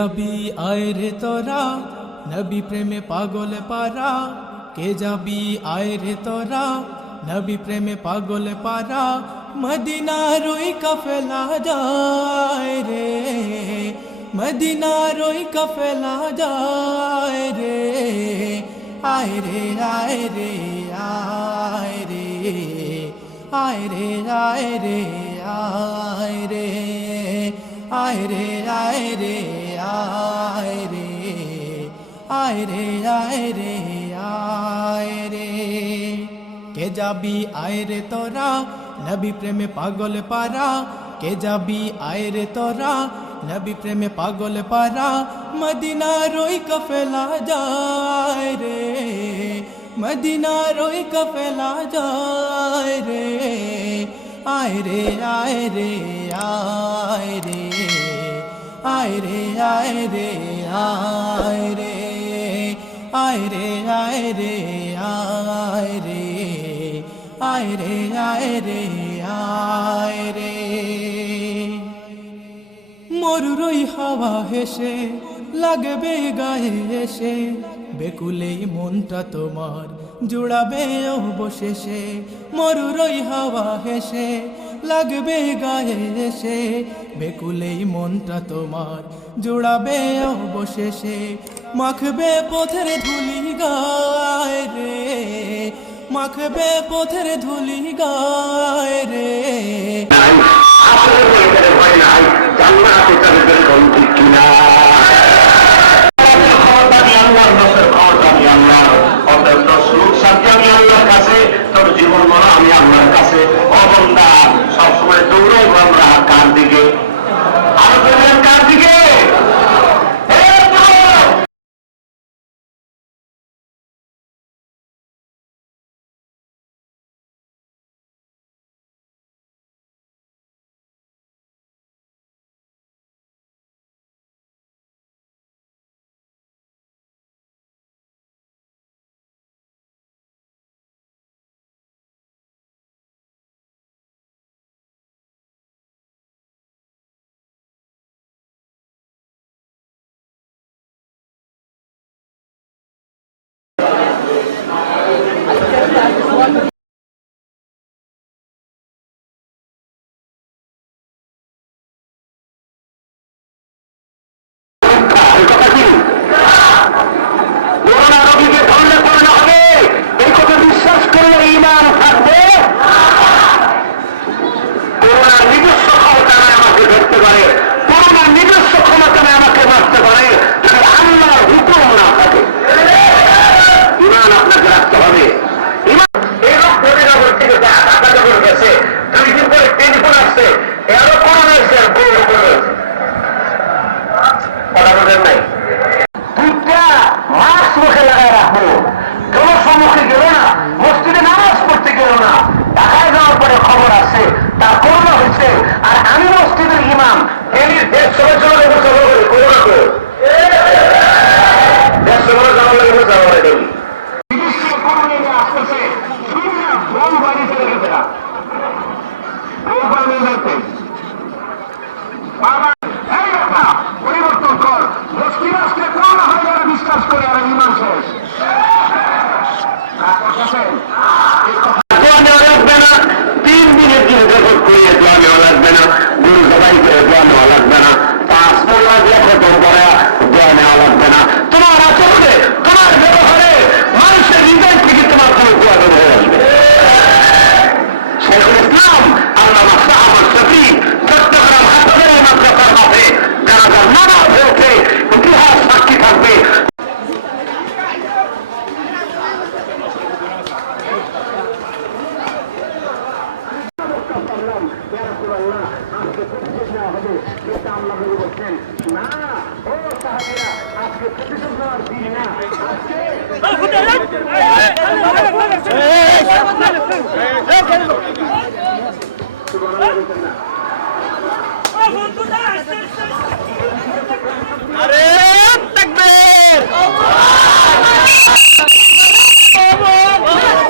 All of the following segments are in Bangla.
जाबी आए रे तोरा, नबी प्रेमे पागल पारा। के जाबी आए रे तोरा, नबी प्रेम पागल पारा। मदीना रोई कफला जाए रे, मदीना रोई कफला जाए रे। आए रे आए रे आए रे आए रे आए रे आए रे आए रे आए रे। আয় রে আয় রে আয় রে কে যাবি আয় রে তোরা নবী প্রেমে পাগল পারা কে যাবি আয় রে তোরা নবী প্রেমে পাগল পারা মদিনার ওই কফেলা যায় রে মদিনার ওই কফেলা যায় রে আয় রে আয় রে আয় রে আয় রে আয় রে আয় রে আয় রে আয় রে আয় রে আয় রে আয় রে আয় রে। মরুরই হাওয়া হেসে, লাগবে গায়ে এসে বেকুলে মনটা তোমার জুড়াবে অবশেষে। মরুরই হাওয়া হেসে, লাগবে গায়ে এসে বেকুলে মনটা তোমার জুড়াবে অবশেষে। মাখবে পথের ধুলি গায় রে মাখবে পথের ধুলি গায় রে। দেড়শো বছর প্রচার হবে করোনা তো। দেড়শো বছর জামালের প্রচার হবে ডেলি আসতেছে কথা আল্লাহ বলে বলছেন না ও সাহাবিরা আজকে প্রতিশোধ নেওয়ার দিন না। আরে তাকবীর! আল্লাহু আকবার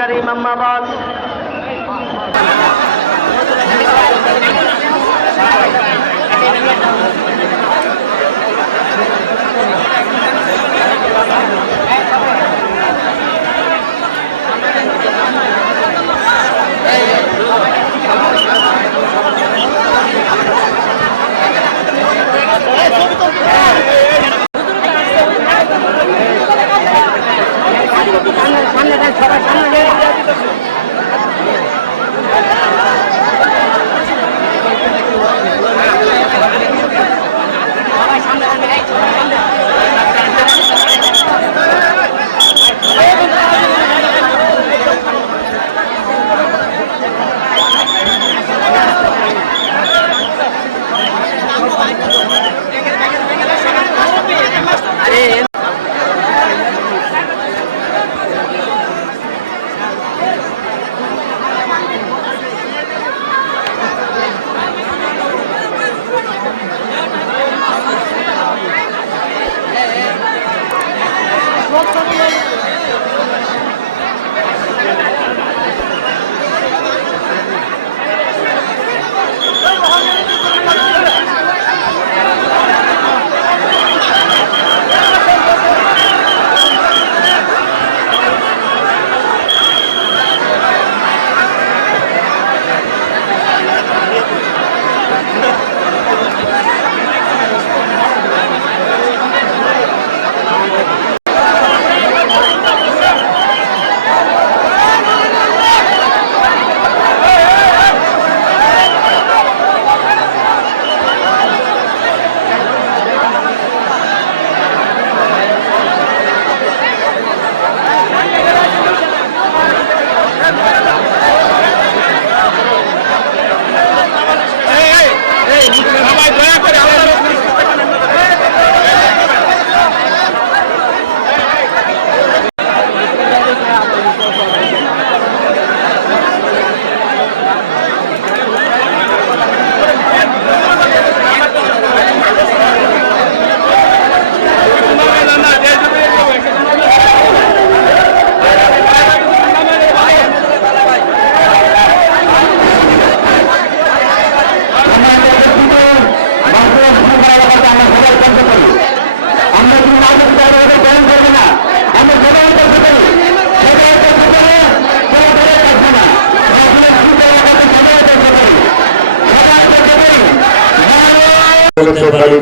কারিম আম্মাবাদ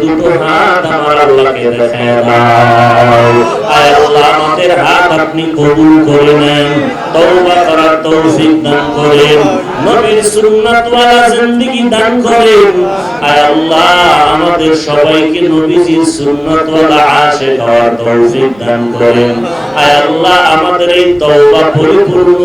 দুটো হাত আমার আল্লাহকে দেখায় দাও। আয় আল্লাহ, আমাদের হাত আপনি কবুল করে নেন, তওবা করার তৌফিক দান করেন, নবীর সুন্নাত ওয়ালা জিন্দেগি দান করেন। আয় আল্লাহ, আমাদের সবাইকে নবীজির সুন্নাত ওয়ালা আশিক হওয়ার তৌফিক দান করেন। আয় আল্লাহ, আমাদের এই তওবা পরিপূর্ণ